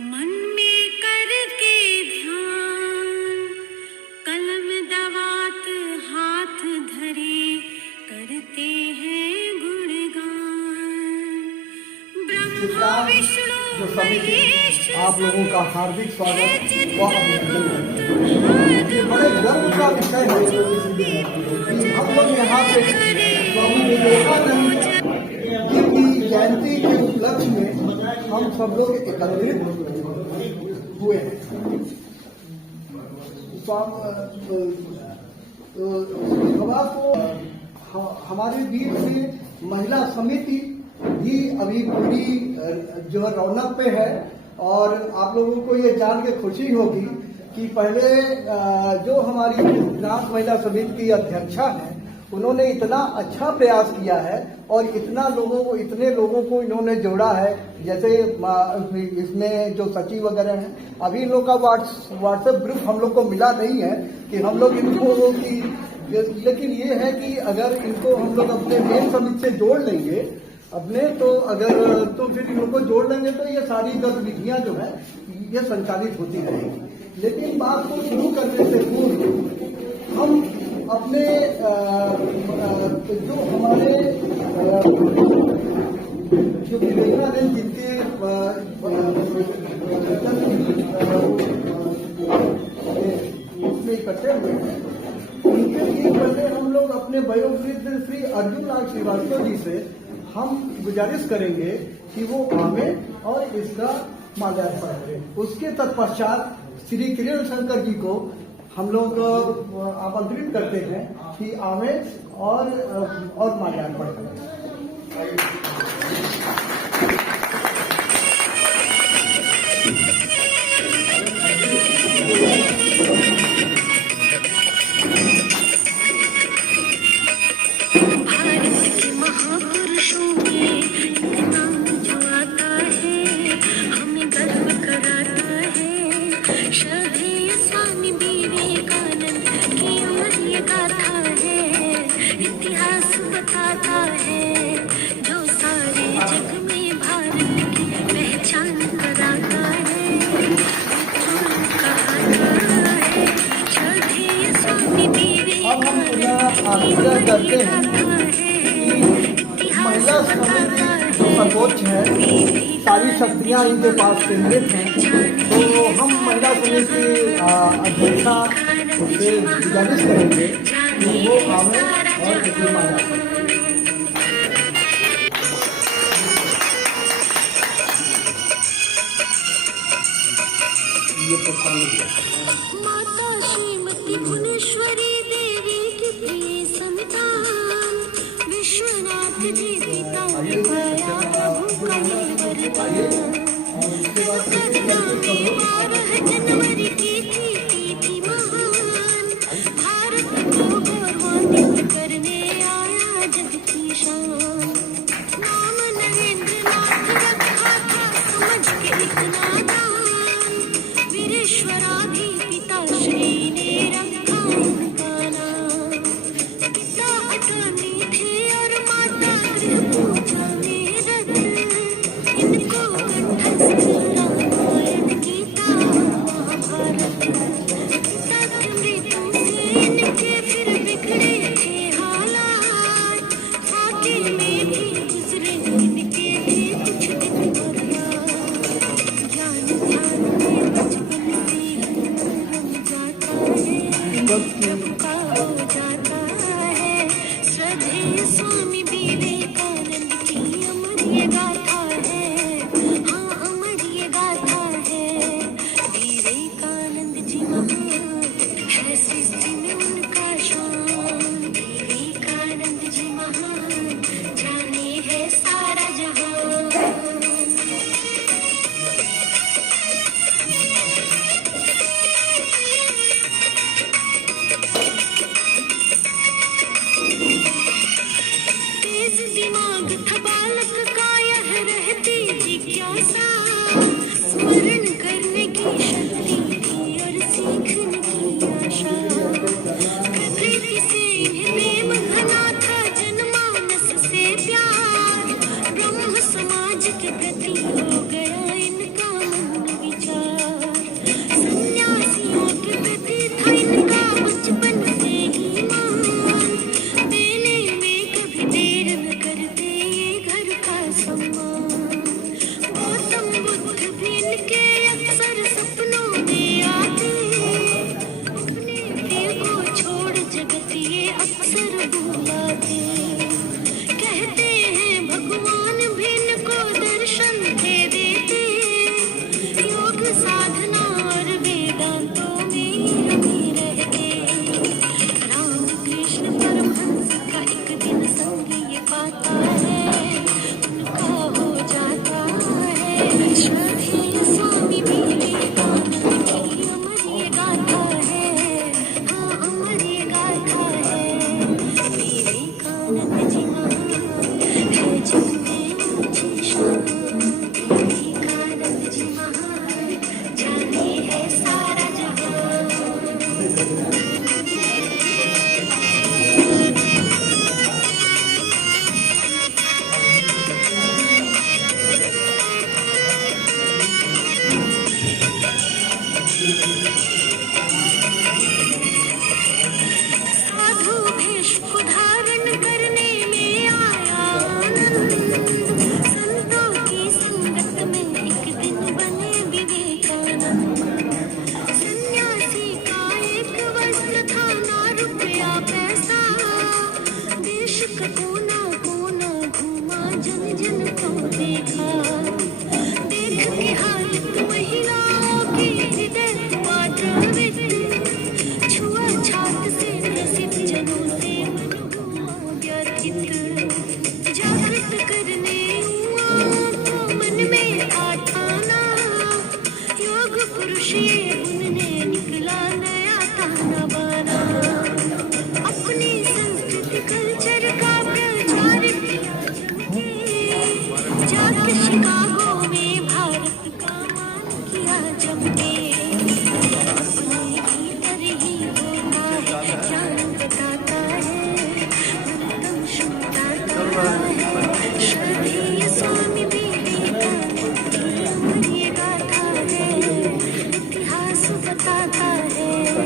मन में करके ध्यान, कलम दवात हाथ धरे, करते हैं गुणगान। ब्रह्मा विष्णु महेश आप लोगों का हार्दिक स्वागत व अभिनंदन। ये बड़े गर्व का विषय है कि हम लोग यहाँ पे स्वामी विवेकानंद जी की जयंती के उपलक्ष्य में हम सब लोग एकत्रित हुए हैं। हमारे बीच में महिला समिति भी अभी पूरी जो है रौनक पे है। और आप लोगों को ये जान के खुशी होगी कि पहले जो हमारी गुजरात महिला समिति की अध्यक्षा है, उन्होंने इतना अच्छा प्रयास किया है और इतने लोगों को इन्होंने जोड़ा है। जैसे इसमें जो सचिव वगैरह हैं, अभी इन लोग का व्हाट्सएप ग्रुप हम लोग को मिला नहीं है कि हम लोग इनको लेकिन ये है कि अगर इनको हम लोग अपने मेन समिति से जोड़ लेंगे तो फिर इन लोग को जोड़ लेंगे तो ये सारी गतिविधियां जो है ये संचालित होती रहेगी। लेकिन बात को शुरू करने से पूर्व हम अपने जो हमारे जो विवेकानंद जिनके उसमें इकट्ठे हुए हैं, उनके लिए पहले हम लोग अपने वयोवृद्ध श्री अर्जुन लाल श्रीवास्तव जी से हम गुजारिश करेंगे कि वो आवे और इसका माल्यार्पण करें। उसके तत्पश्चात श्री किरण शंकर जी को हम लोग आमंत्रित करते हैं कि आवे और माल्यार्पण करें। आग्रह करते हैं कि महिला समिति सर्वोच्च है, सारी शक्तियाँ इनके पास केंद्रित हैं, तो हम महिला समिति अध्यक्षा से गुजारिश करेंगे कि वो आवे और इसमें माल्यार्पण। ये माता श्रीमती भुवनेश्वरी देवी की प्रिय संतान, विश्वनाथ जी पिता पाया प्रभु कलेवर दान। 12 जनवरी की थी तिथि महान, भारत को गौरवान्वित करने आया जग की शान। नाम नरेंद्र नाथ रखा था समझ के इतना दान, वीरेश्वराधि पिता श्री ने रखा उनका नाम। पिता अटर्नी थे और माता गृह पूजा में रत, इनको कंठस्थ रामायण गीता महाभारत। पिता की मृत्यु से इनके फिर बिगड़े थे हालात, फाके में भी गुजरे इनके थे कुछ दिन बर्बाद। ज्ञान ध्यान में बचपन से रम जाता है, प्रभु का हो जाता है। श्रद्धेय स्वामी विवेकानंद की अमर ये गाथा है, हाँ अमर ये गाथा है। विवेकानंद जी महान है, सृष्टि में उनका शान। विवेकानंद जी महान जाने है सारा जहान।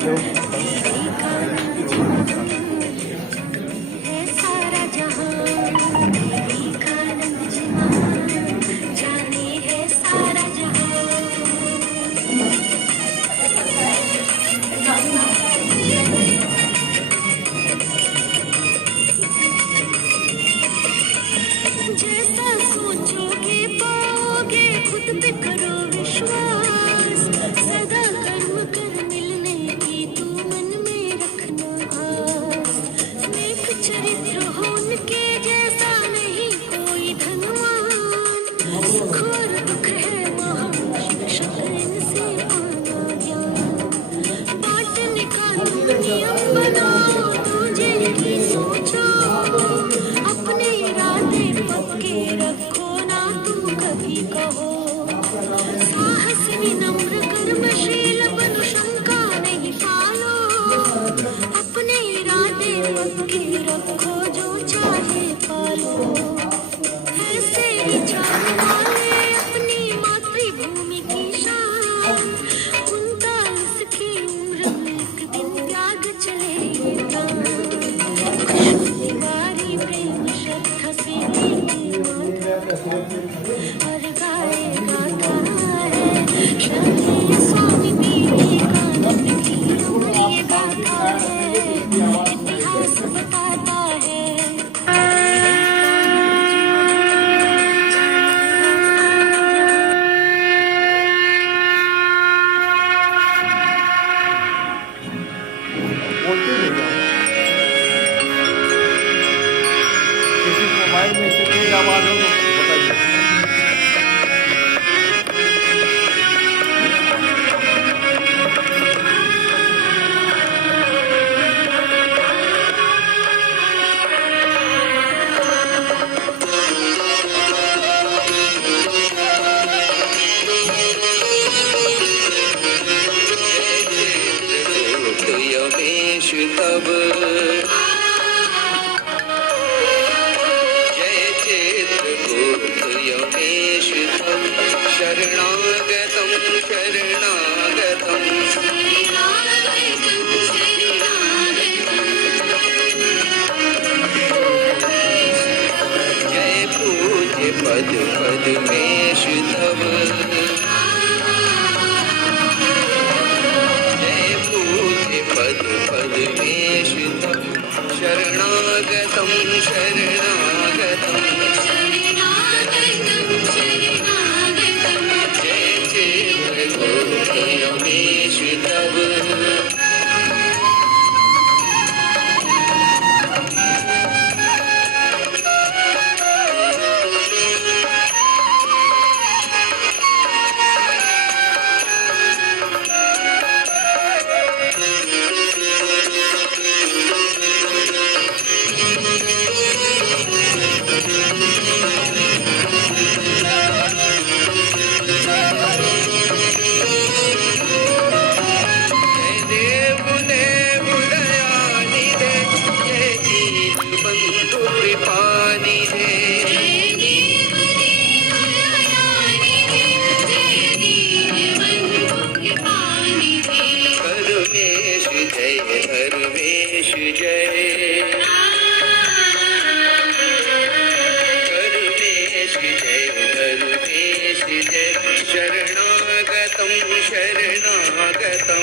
है सारा जहां देवी का आनंद जी महान जाने है सारा जहां जैसा सोचोगे पाओगे खुद पे करो विश्वास सदा कर्म कर मिलने की तू मन में रखना आस नेक चरित्र हो उनके जैसा नहीं कोई धनवान सुख और दुख है महान शक्र इनसे पाना ज्ञान बांटने का तुम नियम बनाओ तुझे की सोचो अपने इरादे पक्के रखो ना तू कभी कहो साहस विनम्र कर्मशील बनो शंका नहीं पालो अपने इरादे पक्के रखो जो चाहे पालो ऐसे ही चाहने वाले अपनी मातृभूमि की शान 39 की उम्र में एक दिन त्याग चलेगा खुशबुदारी प्रेम श्रद्धा से लेके और गाए गाता है श्रद्धेय स्वामी विवेकानंद की ये गाथा है इतिहास बताता है बोलते नहीं हो। किसी मोबाइल में से कोई आवाज हो तो बताइए। यमेश तब जय चित्रकूट यमेश तब शरणागतं शरणागतं जय पूज्य पद पद्मेश तब पद पद्मेश तब शरणागतं शरणागतं जय चित्रकूट यमेश तब हरवेश जय करुणेश जय हरवेश जय शरणागतं शरणागतं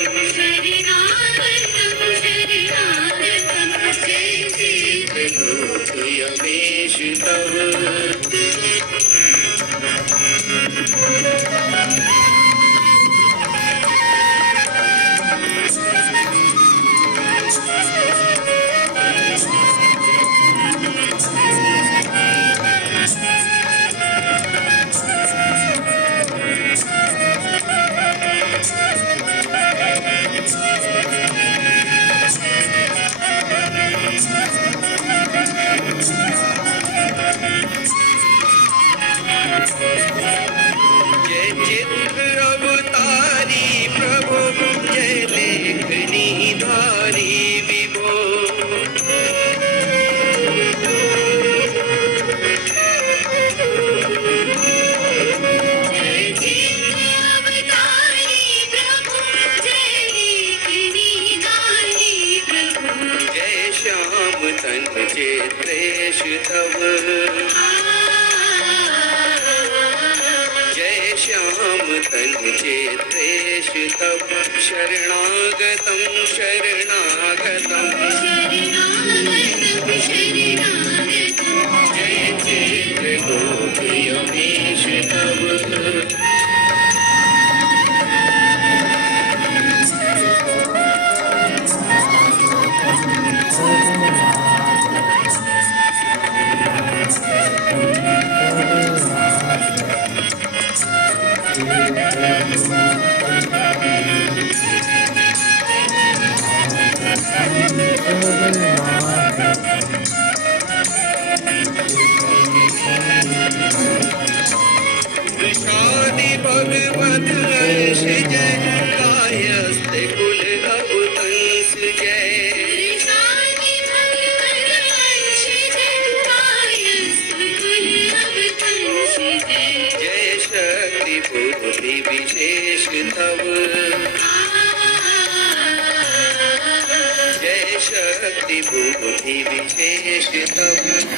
चित्रकूट यमेश तब तन चेत्रेश तव जय श्याम तन चेत्रेश तव शरणागतं शरणागतं जय चैत्र गोप यमेश तव वृषादि भगवत हर्ष जय कायस्थ कुल अवतंस जय जय शक्ति बुद्धि विशेष तव जय शक्ति बुद्धि विशेष तव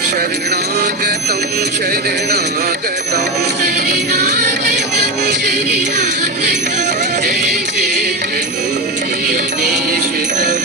शरणागतं शरणागतं जय चैत्र गोप यमेश तव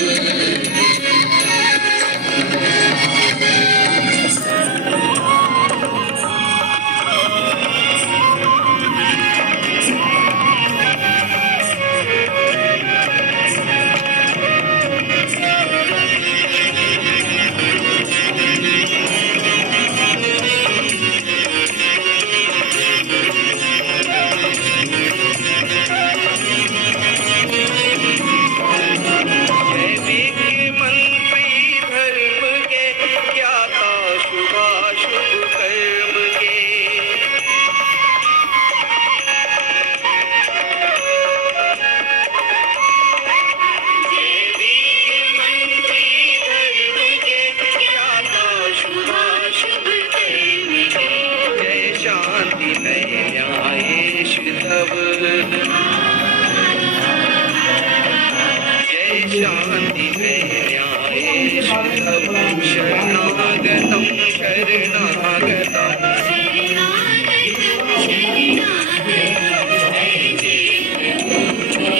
शांति न्यायेश तव शरणागतं शरणागतं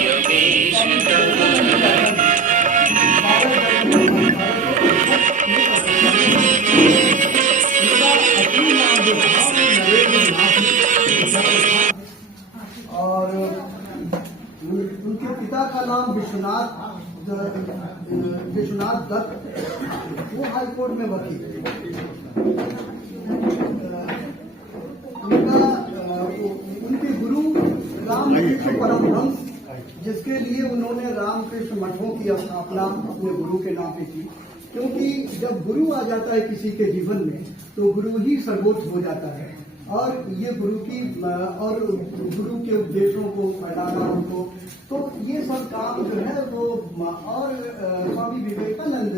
यमेश और उनके पिता का नाम विश्वनाथ दत्त, वो हाई कोर्ट में वकील थे। उनके गुरु रामकृष्ण परमहंस, जिसके लिए उन्होंने रामकृष्ण मठों की स्थापना अपने गुरु के नाम पे की, क्योंकि जब गुरु आ जाता है किसी के जीवन में तो गुरु ही सर्वोच्च हो जाता है। और ये गुरु के उपदेशों को फैलाना उनको, तो ये सब काम जो है वो और स्वामी विवेकानंद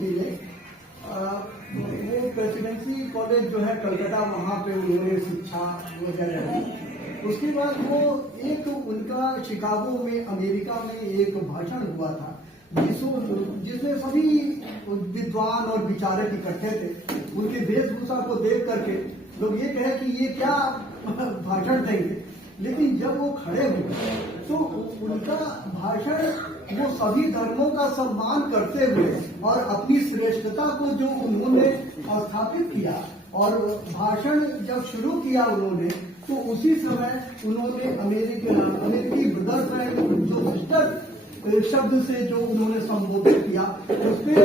जी ने वो प्रेसिडेंसी कॉलेज जो है कलकत्ता, वहाँ पे उन्होंने शिक्षा वगैरह दी। उसके बाद वो एक उनका शिकागो में अमेरिका में एक भाषण हुआ था जिसमें सभी विद्वान और विचारक इकट्ठे थे। उनकी वेशभूषा को देख करके लोग ये कहे कि ये क्या भाषण देंगे, लेकिन जब वो खड़े हुए तो उनका भाषण वो सभी धर्मों का सम्मान करते हुए और अपनी श्रेष्ठता को जो उन्होंने स्थापित किया, और भाषण जब शुरू किया उन्होंने, तो उसी समय उन्होंने अमेरिकी ब्रदर्स जो सिस्टर शब्द से जो उन्होंने संबोधित किया, उसमें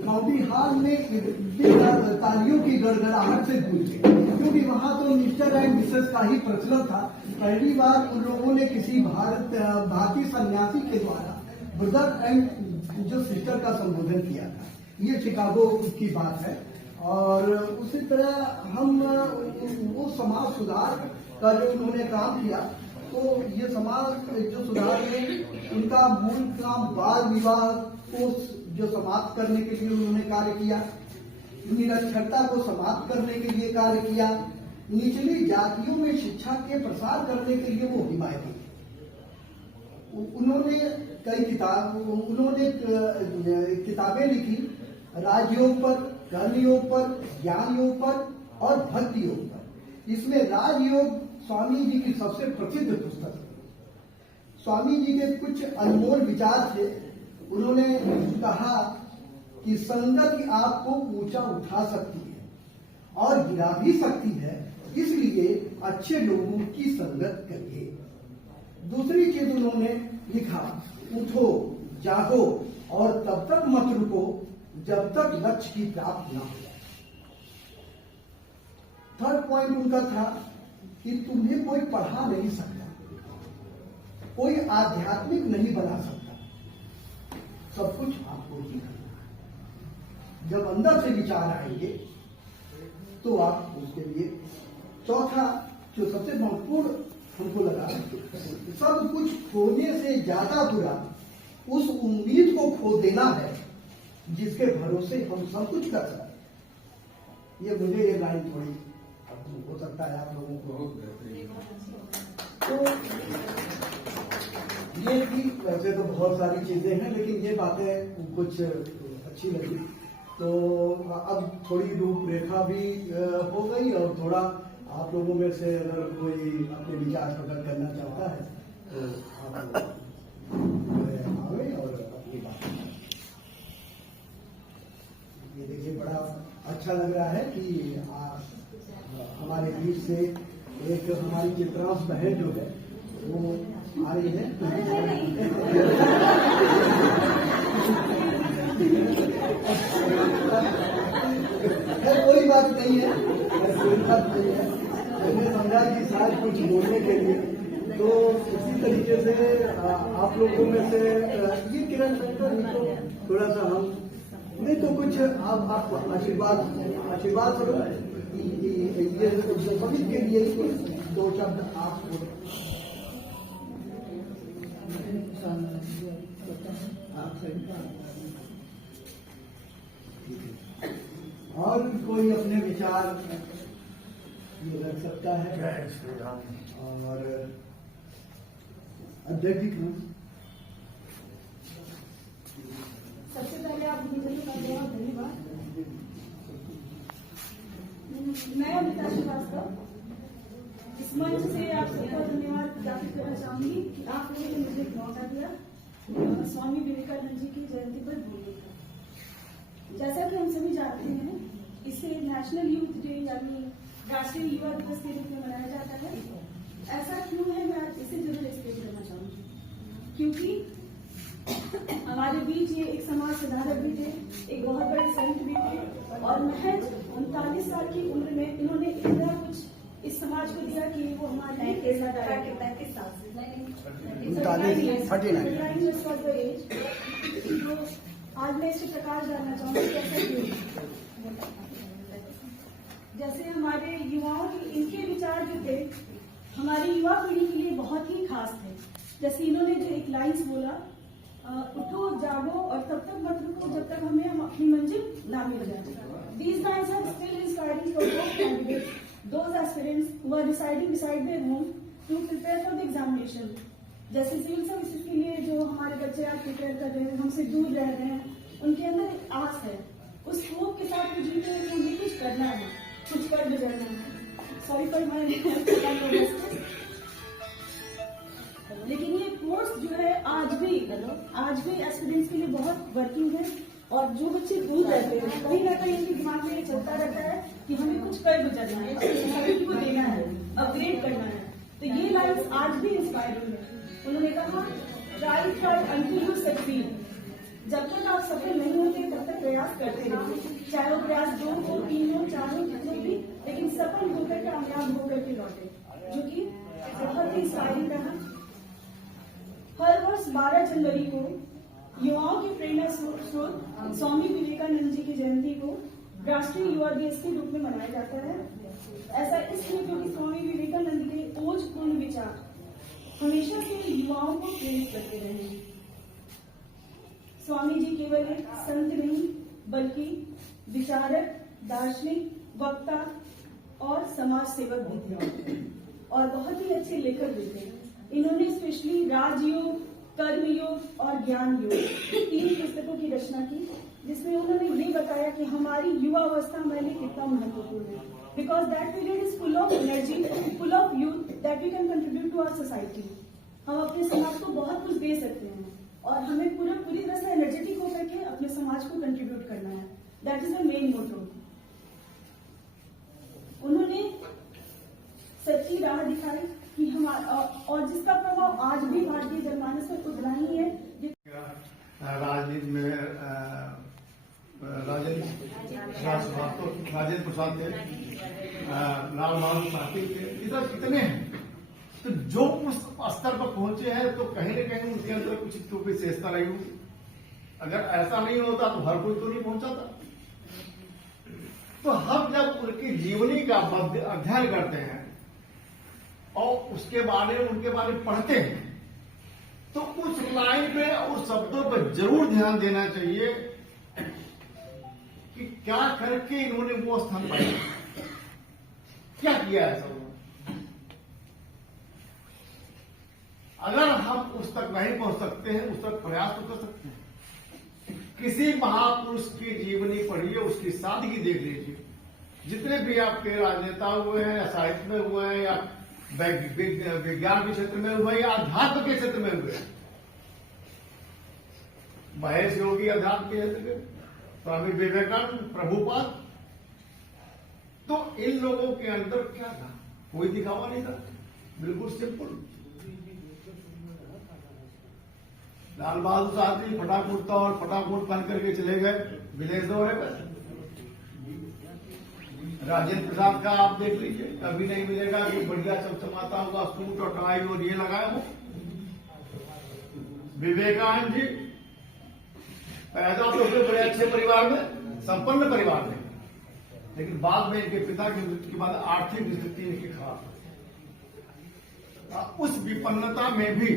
काउंटी हॉल में तालियों की गड़गड़ाहट से गूंजे, क्योंकि वहां तो मिस्टर एंड मिसेस का ही प्रचलन था। पहली बार उन लोगों ने किसी भारतीय सन्यासी के द्वारा ब्रदर एंड जो सिस्टर का संबोधन किया था। ये शिकागो की बात है। और उसी तरह हम वो समाज सुधार का जो उन्होंने काम किया, तो ये समाज जो सुधार में उनका मूल काम बाल विवाह को जो समाप्त करने के लिए उन्होंने कार्य किया, निरक्षरता को समाप्त करने के लिए कार्य किया, निचली जातियों में शिक्षा के प्रसार करने के लिए वो हिमायती थे। उन्होंने कई किताबें लिखी। राजयोग पर, कर्मयोग पर, ज्ञान योग पर और भक्ति योग पर। इसमें राजयोग स्वामी जी की सबसे प्रसिद्ध पुस्तक है। स्वामी जी के कुछ अनमोल विचार थे। उन्होंने कहा कि संगत आपको ऊंचा उठा सकती है और गिरा भी सकती है, इसलिए अच्छे लोगों की संगत करिए। दूसरी चीज उन्होंने लिखा, उठो जागो और तब तक मत रुको जब तक लक्ष्य की प्राप्ति न हो जाए। थर्ड पॉइंट उनका था कि तुम्हें कोई पढ़ा नहीं सकता, कोई आध्यात्मिक नहीं बना सकता, सब कुछ आपको ही करना है। जब अंदर से विचार आएंगे तो आप उसके लिए। चौथा जो सबसे महत्वपूर्ण हमको लगा, सब कुछ खोने से ज्यादा बुरा उस उम्मीद को खो देना है जिसके भरोसे हम सब कुछ कर सकते। ये मुझे ये लाइन थोड़ी हो सकता है आप लोगों को, तो ये भी वैसे तो बहुत सारी चीजें हैं, लेकिन ये बातें कुछ अच्छी लगी। तो अब थोड़ी रूपरेखा भी हो गई और थोड़ा आप लोगों में से अगर कोई अपने विचार प्रकट करना चाहता है तो आप आवे और अपनी बात। ये देखिए बड़ा अच्छा लग रहा है कि हमारे बीच से एक हमारी चित्रांश बहन जो है वो आ रही है। कोई बात नहीं है, कोई बात नहीं है। मैंने समझा कि शायद कुछ बोलने के लिए, तो इसी तरीके से आप लोगों में से ये किरण तो थोड़ा सा हम नहीं तो कुछ आप आशीर्वाद करो। ये सभी के लिए दो शब्द आप बोलो। और कोई अपने विचार ये रख सकता है। जय श्री राम। और अध्यक्ष जी सबसे पहले आप धन्यवाद। मैं अमिता श्रीवास्तव इस मंच से आप सबका धन्यवाद ज्ञापित करना चाहूंगी कि आप लोगों ने मुझे एक मौका दिया स्वामी विवेकानंद जी की जयंती पर बोलने का। जैसा कि हम सभी जानते हैं, इसे नेशनल यूथ डे यानी राष्ट्रीय युवा दिवस के रूप में मनाया जाता है। ऐसा क्यों है, मैं इसे जरूर एक्सप्लेन करना चाहूंगी। क्योंकि हमारे बीच ये एक समाज सुधारक भी थे, एक बहुत बड़े संत भी थे और महज 39 साल की उम्र में इन्होंने इतना कुछ इस समाज को दिया कि वो हमारे 35 साल से तो आज मैं इससे प्रकाश डालना चाहूंगी कैसे क्यों। जैसे हमारे युवाओं की इनके विचार जो थे हमारी युवा पीढ़ी के लिए बहुत ही खास थे। जैसे इन्होंने जो एक लाइन्स बोला, उठो जागो और तब तक मत रुको जब तक हम अपनी मंजिल ना मिल जाए। These lines are still inspiring for both candidates, those aspirants who are residing beside their home to prepare for the examination. जैसे सिविल सर्विसेज के लिए जो हमारे बच्चे आज प्रिपेयर कर रहे हैं, हमसे दूर रह रहे हैं, उनके अंदर एक आस है, उस होप के साथ वो जीते हैं कि उन्हें कुछ करना है, कुछ कर गुजरना है। सॉरी फॉर माय लेकिन ये कोर्स जो है आज भी एस्पिरेंट्स के लिए बहुत वर्किंग है। और जो बच्चे दूर रहते हैं कहीं ना कहीं इनके दिमाग में ये चलता रहता है कि हमें कुछ कर गुजरना है, सोसाइटी को देना है, अपग्रेड करना है। तो ये लाइन्स आज भी इंस्पायरिंग है। उन्होंने कहा, try hard until you succeed. जब तक आप सफल नहीं होते तब तक प्रयास करते रहिए, चाहे वो प्रयास 2 हो, 3 हो, 4 हो, जितने भी, लेकिन सफल होकर कामयाब होकर के लौटे, जो कि बहुत ही इंस्पायरिंग रहा। हर वर्ष 12 जनवरी को युवाओं की प्रेरणा स्रोत स्वामी विवेकानंद जी की जयंती को राष्ट्रीय युवा दिवस के रूप में मनाया जाता है। ऐसा इसलिए क्योंकि स्वामी विवेकानंद के ओजपूर्ण विचार हमेशा से युवाओं को प्रेरित करते रहे। स्वामी जी केवल एक संत नहीं बल्कि विचारक, दार्शनिक, वक्ता और समाज सेवक भी थे और बहुत ही अच्छे लेखक भी थे। इन्होंने स्पेशली राजयोग, कर्मयोग और ज्ञान योग 3 पुस्तकों की रचना की, जिसमें उन्होंने ये बताया कि हमारी युवा अवस्था हमारे लिए कितना महत्वपूर्ण है, because that period is full of energy, full of youth that we can contribute to our society. हम अपने समाज को बहुत कुछ दे सकते हैं और हमें पूरी तरह से एनर्जेटिक होकर के अपने समाज को कंट्रीब्यूट करना है। That is the main motto. उन्होंने सच्ची राह दिखाई कि हमारा और जिसका प्रभाव आज भी भारतीय जनमानस में उतना ही है। राजनीति में राजेंद्र प्रसाद थे, लाल बहादुर शास्त्री थे, इधर कितने हैं। तो जो उस स्तर पर पहुंचे हैं तो कहीं न कहीं उनके अंदर कुछ तो विशेषता रही होगी। अगर ऐसा नहीं होता तो हर कोई तो नहीं पहुंचाता। तो हम जब उनकी जीवनी का अध्ययन करते हैं और उसके बारे में उनके बारे में पढ़ते हैं तो उस लाइन पे और शब्दों पर जरूर ध्यान देना चाहिए कि क्या करके इन्होंने वो स्थान पाया, क्या किया है सब। अगर हम उस तक नहीं पहुंच सकते हैं, उस तक प्रयास तो कर सकते हैं। किसी महापुरुष की जीवनी पढ़िए, उसकी सादगी देख लीजिए। जितने भी आपके राजनेता हुए हैं या साहित्य में हुए हैं या विज्ञान के क्षेत्र में हुए या अध्यात्म के क्षेत्र में हुए, महेश योगी अध्यात्म के क्षेत्र में, स्वामी विवेकानंद, प्रभुपाद, तो इन लोगों के अंदर क्या था? कोई दिखावा नहीं था, बिल्कुल सिंपल। लाल बहादुर शास्त्री फटाफट और फटाफट पहन करके चले गए विदेश दौरे पर। राजेंद्र प्रसाद का आप देख लीजिए, कभी नहीं मिलेगा कि बढ़िया चमचमाता होगा सूट और टाई और ये लगाया हो। विवेकानंद जी पैदा तो हुए बड़े अच्छे परिवार में, संपन्न परिवार में, लेकिन बाद में इनके पिता की मृत्यु के बाद आर्थिक स्थिति इनकी खराब। उस विपन्नता में भी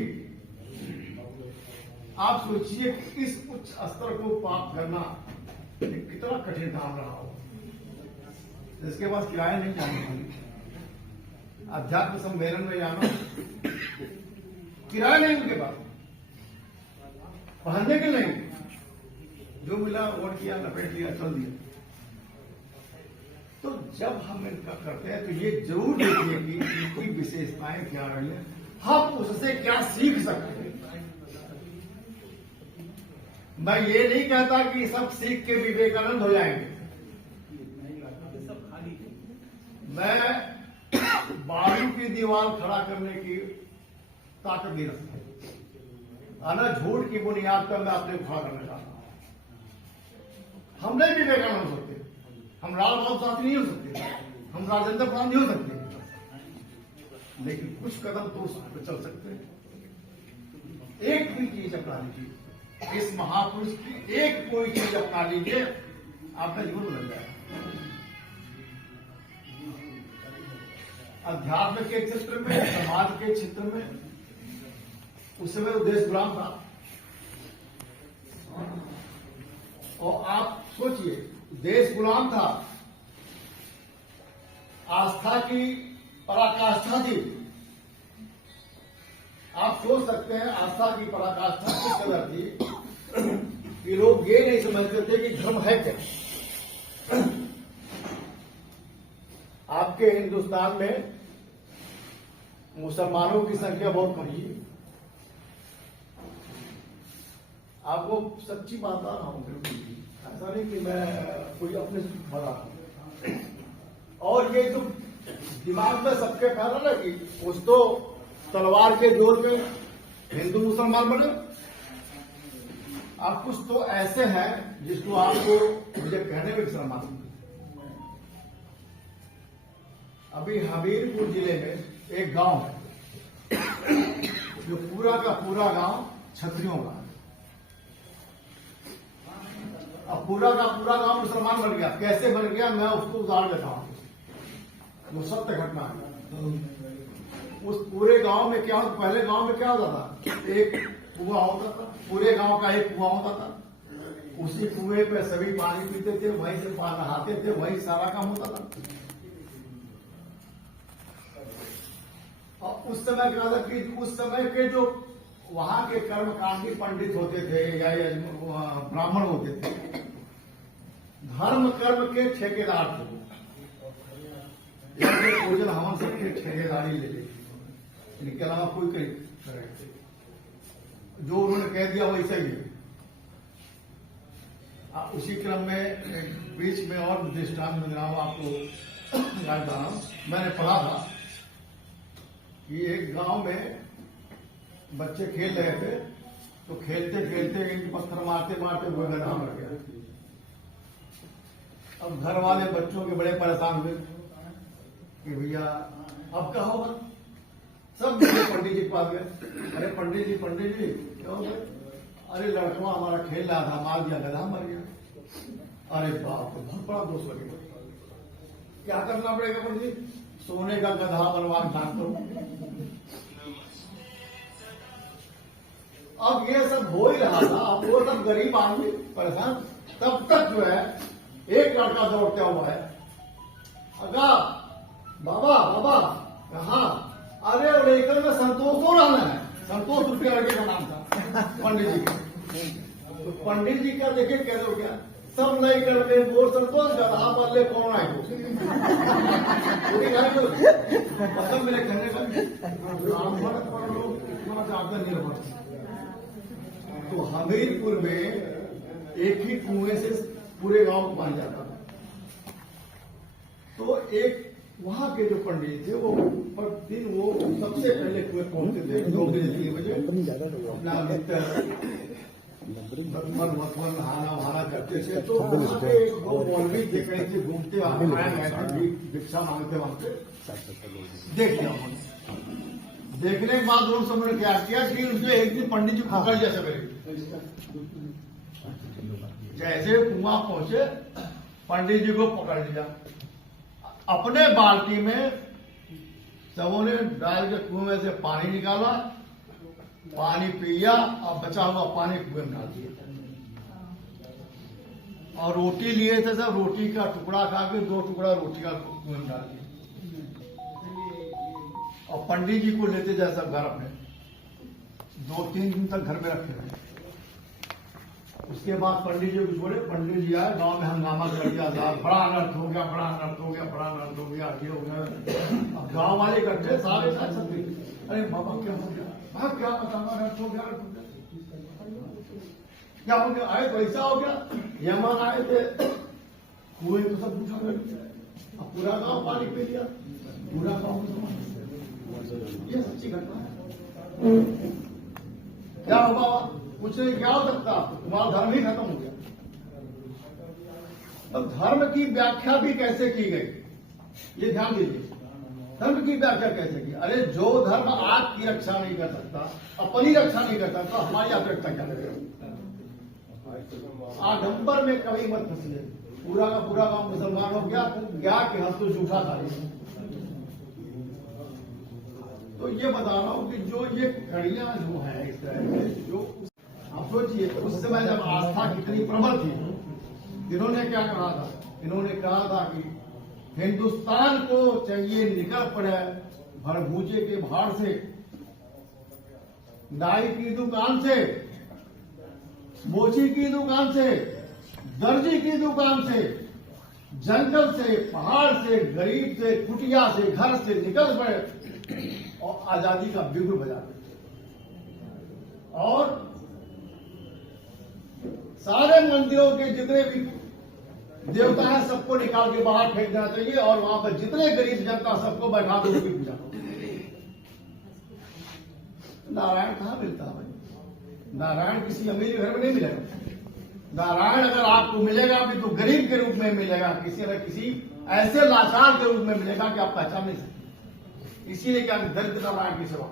आप सोचिए कि इस उच्च स्तर को प्राप्त करना कितना कठिन काम रहा हो। जिसके पास किराया नहीं जाने, अध्यात्म सम्मेलन में जाना, किराया नहीं उनके पास, पहनने के नहीं, जो मिला वोट किया, लपेट लिया, चल दिया। तो जब हम इनका करते हैं तो ये जरूर देखिए कि इनकी विशेषताएं क्या रही है, हम उससे क्या सीख सकते हैं। मैं ये नहीं कहता कि सब सीख के विवेकानंद हो जाएंगे। मैं बालू की दीवार खड़ा करने की ताकत नहीं रखता, ना झूठ की बुनियाद पर मैं अपने खड़ा करना चाहता हूं। हम नहीं विवेकानंद हो सकते, हम लाल बहादुर शास्त्री नहीं हो सकते, हम राजेंद्र प्रसाद नहीं हो सकते, लेकिन कुछ कदम तो उस पर चल सकते हैं। एक भी चीज अपना लीजिए, इस महापुरुष की एक कोई चीज अपना लीजिए, आपका जीवन बदल जाएगा। अध्यात्म के क्षेत्र में, समाज के क्षेत्र में, उस समय वो देश गुलाम था। और आप सोचिए, देश गुलाम था, आस्था की पराकाष्ठा थी। आप सोच सकते हैं आस्था की पराकाष्ठा किस कदर थी कि लोग ये नहीं समझते थे कि धर्म है क्या। आपके हिंदुस्तान में मुसलमानों की संख्या बहुत कम है। आपको सच्ची बात बता रहा हूं, ऐसा नहीं कि मैं कोई अपने से बता रहा हूं। और ये तो दिमाग में सबके फैला ना कि कुछ तो तलवार के जोर पे हिंदू मुसलमान बने। आप कुछ तो ऐसे हैं जिसको आपको मुझे कहने में शर्म आती है। अभी हमीरपुर जिले में एक गांव है जो पूरा का पूरा गांव क्षत्रियों का है। अब पूरा का पूरा गांव मुसलमान बन गया। कैसे बन गया मैं उसको उदाहरण देता हूं, वो सत्य घटना है। उस पूरे गांव में क्या होता, पहले गांव में क्या होता था, एक कुआं होता था, पूरे गांव का एक कुआं होता था। उसी कुएं पे सभी पानी पीते थे, वहीं से नहाते थे, वहीं सारा काम होता था। और उस समय क्या था कि उस समय के जो वहां के कर्मकांडी पंडित होते थे या ब्राह्मण होते थे, धर्म कर्म के ठेकेदार थे। पूजन हवन सबके ठेकेदारी ले ली, इनके अलावा कोई करे जो उन्होंने कह दिया वैसे ही। उसी क्रम में बीच में और दृष्टांत में आपको याद आ रहा हूं, मैंने पढ़ा था कि एक गांव में बच्चे खेल रहे थे, तो खेलते खेलते ईंट पत्थर मारते मारते वो गड्ढा मर गया। अब घर वाले बच्चों के बड़े परेशान हुए कि भैया अब क्या होगा। सब पंडित जी के पास गए, अरे पंडित जी क्या हो गए? अरे लड़का हमारा खेल रहा था, मार दिया, गधा मर गया। अरे बाप रे, बहुत बड़ा दोष लगेगा, क्या करना पड़ेगा पंडित जी? सोने का गधा बनवा दान करो। अब ये सब हो ही रहा था, अब वो सब गरीब आदमी परेशान। तब तक जो है एक लड़का दौड़ता हुआ है, अगा बाबा बाबा कहा? अरे लेकर में संतोष हो रहना है, संतोष रुपया लड़के का नाम था पंडित जी का। तो पंडित जी का देखे कह दो क्या, सब नहीं करते वो संतोष गधा बदले कौन आए मतलब मेरे कहने का ब्राह्मण पर लोग इतना ज्यादा निर्भर। तो हमीरपुर में एक ही कुएं से पूरे गांव को पानी जाता था। तो एक वहां के जो पंडित थे वो प्रतिदिन वो सबसे पहले कुएं पहुंचते थे 2 बजे 3 बजे, अपना मथुन नहाना वहाना करते थे। तो वहां के वो मौलवी देख रहे थे, घूमते आए थे, भिक्षा मांगते मांगते देख लिया उन्होंने। देखने के बाद उन सबने क्या किया कि उनसे एक दिन पंडित जी पकड़ लिया सवेरे। जैसे कुआं पहुंचे पंडित जी को पकड़ लिया, अपने बाल्टी में सबों ने डाल के कुएं से पानी निकाला, पानी पिया और बचा हुआ पानी कुएं में डाल दिया। और रोटी लिए थे सब, रोटी का टुकड़ा खा के 2 टुकड़ा रोटी का कुएं में डाल दिया। और पंडित जी को लेते जाए सब घर अपने, 2-3 दिन तक घर में रखे रहे। उसके बाद पंडित जी को छोड़े, पंडित जी आए, गांव में हंगामा कर दिया था, बड़ा अनर्थ हो गया, बड़ा अनर्थ हो गया, बड़ा अनर्थ हो गया, ये हो गया। अब गांव वाले इकट्ठे सारे साथ सकते, अरे बाबा क्या हो गया? हाँ क्या बताऊंगा, अनर्थ हो गया, क्या हो गया? आए तो ऐसा हो गया, यमन आए थे, कुएं तो सब उठा कर दिया, अब पूरा गांव पानी पी लिया, पूरा गांव। ये सच्ची घटना है। क्या होगा? कुछ नहीं, क्या हो सकता, तुम्हारा धर्म ही खत्म हो गया। अब धर्म की व्याख्या भी कैसे की गई, ये ध्यान दीजिए। धर्म की व्याख्या कैसे की? अरे जो धर्म आपकी रक्षा नहीं कर सकता, अपनी रक्षा नहीं कर सकता, हमारी आप रक्षा क्या करेगा? आडंबर में कभी मत फंसिए। पूरा का पूरा गांव मुसलमान हो गया, क्या कि हम तो झूठा था। तो ये बता रहा हूं कि जो ये कड़ियां जो है इस तरह के, जो आप सोचिए उस समय जब आस्था कितनी प्रबल थी, इन्होंने क्या कहा था? इन्होंने कहा था कि हिंदुस्तान को चाहिए निकल पड़े भरभूजे के भाड़ से, नाई की दुकान से, मोची की दुकान से, दर्जी की दुकान से, जंगल से, पहाड़ से, गरीब से, कुटिया से, घर से निकल पड़े और आजादी का बिगुल बजाते और सारे मंदिरों के जितने भी देवता हैं सबको निकाल के बाहर फेंक देना चाहिए और वहां पर जितने गरीब जनता सबको बैठा दो, उसकी पूजा करो। नारायण कहां मिलता है भाई? नारायण किसी अमीर घर में नहीं मिलेगा। नारायण अगर आपको मिलेगा भी तो गरीब के रूप में मिलेगा, किसी न किसी ऐसे लाचार के रूप में मिलेगा कि आप पहचान नहीं सकते। इसीलिए क्या दलित नारायण की सेवा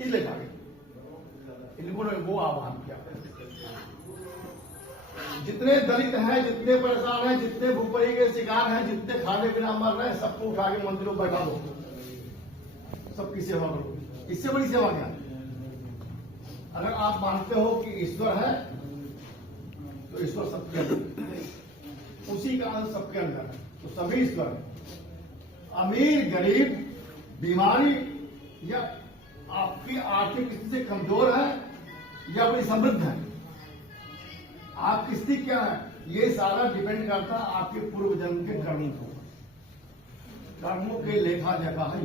इसलिए जागे इनको वो आह्वान किया। जितने दलित हैं, जितने परेशान हैं, जितने भूखमरी के शिकार हैं, जितने खाने पीना मर रहे हैं, सबको उठा के मंदिरों बैठा दो, सबकी सेवा करो। इससे बड़ी सेवा क्या है? अगर आप मानते हो कि ईश्वर है तो ईश्वर सबके अंदर, उसी का अंश सबके अंदर है, तो सभी ईश्वर है। अमीर गरीब, बीमारी या आपकी आर्थिक स्थिति कमजोर है या बड़ी समृद्ध है, आपकी स्थिति क्या है, ये सारा डिपेंड करता है आपके पूर्व जन्म के कर्मों को। कर्मों के लेखा जगह है।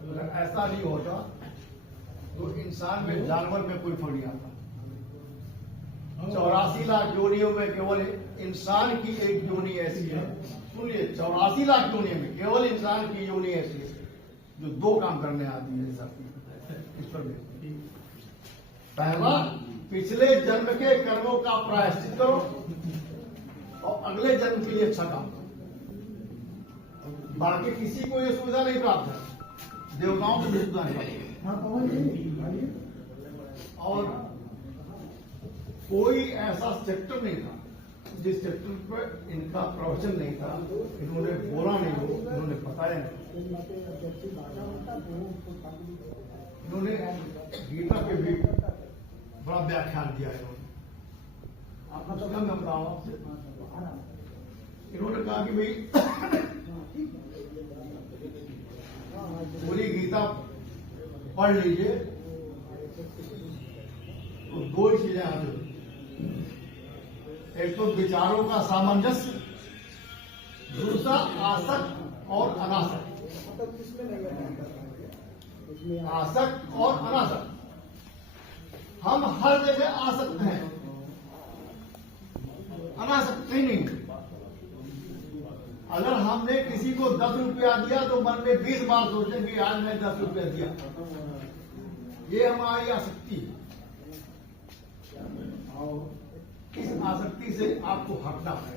अगर ऐसा नहीं होता तो इंसान में जानवर में कोई फर्क नहीं आता। 84 लाख योनियों में केवल इंसान की एक योनि ऐसी है, सुनिए, 84 लाख योनियों में केवल इंसान की योनि ऐसी है जो 2 काम करने आती है ईश्वर में। पहला, पिछले जन्म के कर्मों का प्रायश्चित करो और अगले जन्म के लिए अच्छा काम करो। बाकी किसी को ये सुविधा नहीं प्राप्त है, देवताओं को सुविधा नहीं प्राप्त। और कोई ऐसा सेक्टर नहीं था जिस सेक्टर पर इनका प्रवचन नहीं था, इन्होंने बोला नहीं हो, इन्होंने बताया नहीं। इन्होंने गीता पे भी बड़ा व्याख्यान दिया है। आपका तो मैं बताऊं आपसे, इन्होंने कहा कि भाई पूरी गीता पढ़ लीजिए तो 2 चीजें आती हैं। एक तो विचारों का सामंजस्य, दूसरा आसक्त और अनासक्त। आसक्त और अनासक्त, हम हर जगह आसक्त हैं, अनासक्त कहीं नहीं। अगर हमने किसी को 10 रुपया दिया तो मन में 20 बार सोचेंगे आज मैं 10 रुपया दिया। ये हमारी आसक्ति है। इस आसक्ति से आपको हटना है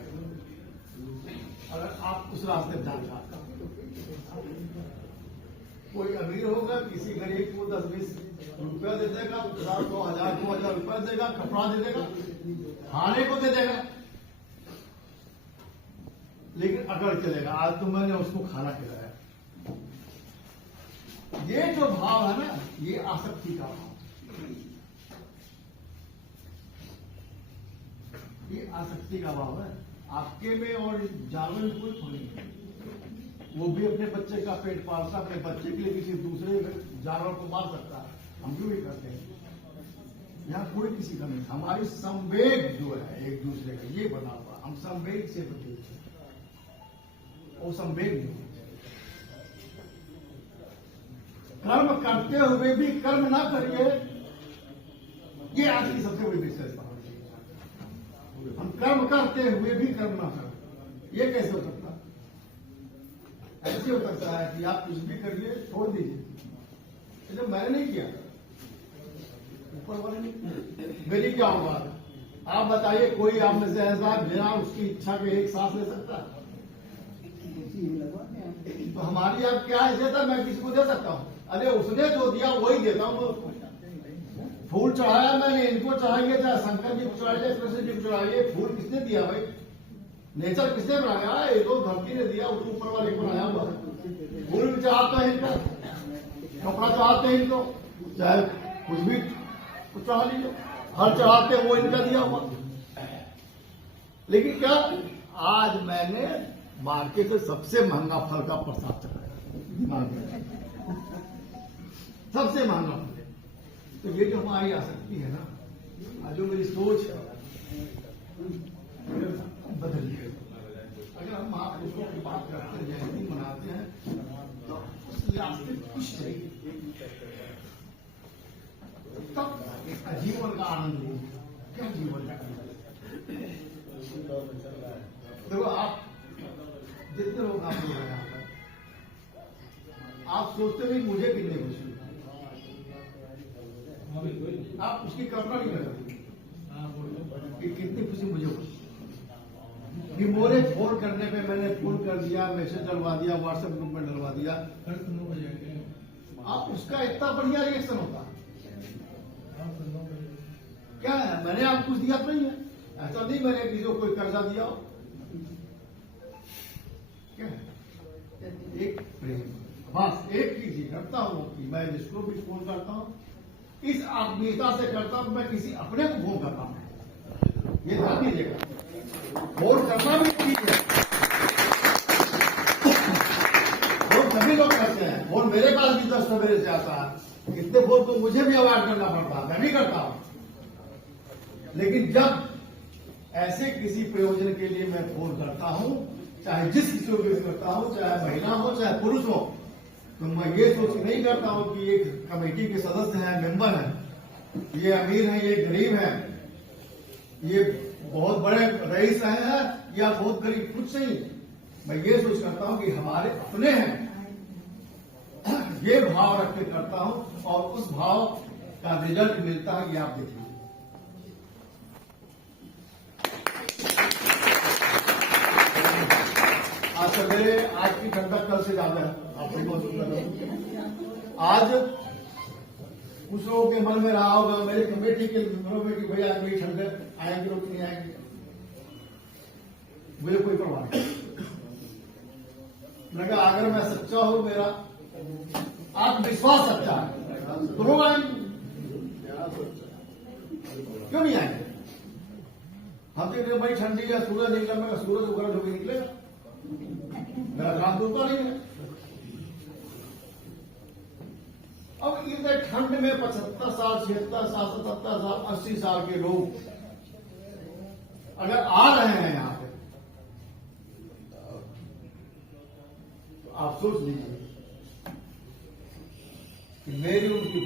अगर आप उस रास्ते पर जाना चाहते हैं। कोई अमीर होगा, किसी गरीब को 10-20 रुपया दे देगा, 1000, 2000, 2000 रुपया देगा, कपड़ा दे देगा, खाने को दे देगा, लेकिन अगर चलेगा आज तो मैंने उसको खाना खिलाया। ये जो भाव है ना, ये आसक्ति का भाव, ये आसक्ति का भाव है। आपके में और जानवर में कोई फर्क नहीं है। वो भी अपने बच्चे का पेट पालता, अपने बच्चे के लिए किसी दूसरे जानवर को मार सकता है, हम भी करते हैं। यहाँ कोई किसी का नहीं। हमारी संवेग जो है एक दूसरे का, ये बना हुआ, हम संवेग से बचे, वो संवेग नहीं। कर्म करते हुए भी कर्म ना करिए, ये आज की सबसे बड़ी विशेषता है। हम कर्म करते हुए भी कर्म ना करें, ये कैसे हो सकता है? ऐसे हो सकता है कि आप कुछ भी करिए, छोड़ दीजिए। जब मैंने नहीं किया, ऊपर वाले नहीं किया, मेरी क्या होगा? आप बताइए, कोई आप में से ऐसा बिना उसकी इच्छा के एक सांस ले सकता है? तो हमारी अब क्या हैसियत है? मैं किसी को दे सकता हूँ? अरे उसने जो दिया वही देता हूँ। फूल चढ़ाया मैंने, इनको चढ़ाइए, चाहे शंकर जी को चढ़ाइए, कृष्ण जी को चढ़ाइए। फूल किसने दिया भाई? नेचर किसने बनाया? ये तो धरती ने दिया, उसको ऊपर वाले को बनाया हुआ। फूल भी चढ़ाते हैं इनको, कपड़ा चढ़ाते हैं इनको, चाहे कुछ भी चढ़ा लीजिए, हर चढ़ाते वो इनका दिया हुआ। लेकिन क्या आज मैंने मार्केट से सबसे महंगा फल का प्रसाद चढ़ाया, सबसे महंगा फल। तो ये जो हमारी आसक्ति है ना, जो मेरी सोच है बदल गई। अगर हम महापुरुषों की बात करते हैं, जयंती मनाते हैं, तो उस लिहाज से खुश चाहिए, तब जीवन का आनंद लेंगे। क्या जीवन का देखो, आप जितने लोग आप लोग यहाँ पर, आप सोचते भी मुझे कितने खुशी, आप उसकी कल्पना नहीं कर सकते कि कितनी खुशी मुझे हुई कि मोरे फोन करने पे मैंने फोन कर दिया, मैसेज डलवा दिया, व्हाट्सएप ग्रुप में डलवा दिया। आप उसका इतना बढ़िया रिएक्शन होता है। क्या है, मैंने आपको कुछ दिया तो नहीं है, ऐसा नहीं मैंने किसी को कोई कर्जा दिया हो। क्या है? एक प्रेम, बस एक चीज करता हूँ कि मैं जिसको भी फोन करता हूँ इस आत्मीयता से करता हूं, मैं किसी अपने को फोन करता हूं। ये ध्यान दीजिएगा, फोन करना भी ठीक है, फोन सभी लोग करते हैं। फोन मेरे पास भी 10 सवेरे से आता है, इतने फोन तो मुझे भी अवॉइड करना पड़ता है, मैं भी करता हूं। लेकिन जब ऐसे किसी प्रयोजन के लिए मैं फोन करता हूं, चाहे जिस किसी को भी करता हूं, चाहे महिला हो चाहे पुरुष हो, तो मैं ये सोच के नहीं करता हूं कि एक कमेटी के सदस्य हैं, मेंबर हैं, ये अमीर हैं, ये गरीब हैं, ये बहुत बड़े रईस हैं या बहुत गरीब, कुछ नहीं। मैं ये सोच करता हूं कि हमारे अपने हैं, ये भाव रख के करता हूं और उस भाव का रिजल्ट मिलता है कि आप देखिए। आज सवेरे आज की ठंडक कल से ज्यादा है, आप आज कुछ लोगों के मन में रहा होगा, मेरे कमेटी के मेंबरों में, कि भैया आज मेरी ठंडक आएंगे लोग नहीं आएंगे, मुझे कोई परवाह नहीं। मैंने कहा अगर मैं सच्चा हूं, मेरा आत्मविश्वास सच्चा है, तो लोग आएंगे, क्यों नहीं आएंगे? हम देख रहे भाई ठंडी या सूरज निकला, मैं सूरज उगल होकर निकलेगा, मेरा काम तो उतना नहीं है। अब इतने ठंड में 75 साल, 76 साल, 77 साल, 80 साल के लोग अगर आ रहे हैं यहां पे, तो आप सोच लीजिए कि मेरी उनकी